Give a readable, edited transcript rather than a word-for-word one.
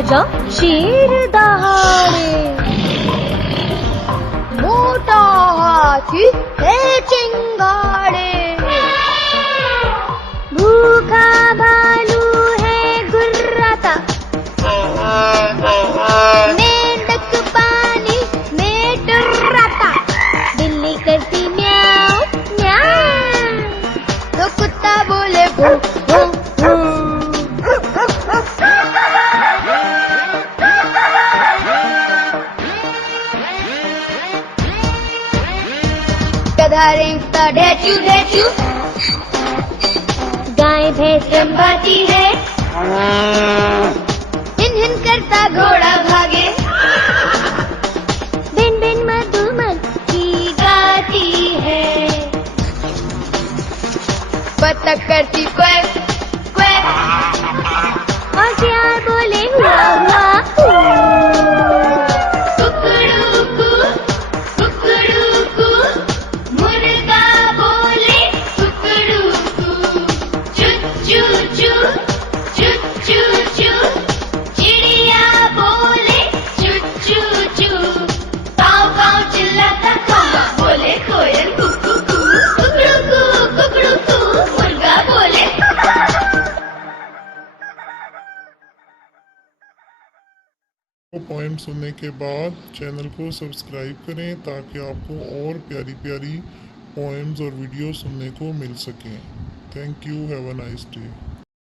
आजा शेर दहाड़े। मोटा हाथी है चिंगाड़े, भूखा भालू है गुर्राता, मेंढक पानी में टुर्राता, बिल्ली करती म्याऊं म्याऊं, तो कुत्ता बोले भू भू भू। गधा रेंगता ढेचू ढेचू, गाय भैंस रंभाती है, हिन हिन करता घोड़ा भागे, बिन बिन मधुमक्खी गाती है, बतख करती क्वैक क्वैक, होशियार बोले हुआ हुआ कुकड़ू कू, मुर्गा बोले कुकड़ू कू, चू चू चू चू चू चू, चिड़िया बोले चू चू चू, काऊ काऊ चिल्लाता कौवा बोले कोयल कुकू कू, कुकड़ू कू, मुर्गा बोले। पोएम सुनने के बाद चैनल को सब्सक्राइब करें ताकि आपको और प्यारी प्यारी पोएम्स और वीडियो सुनने को मिल सकें। Thank you, have a nice day.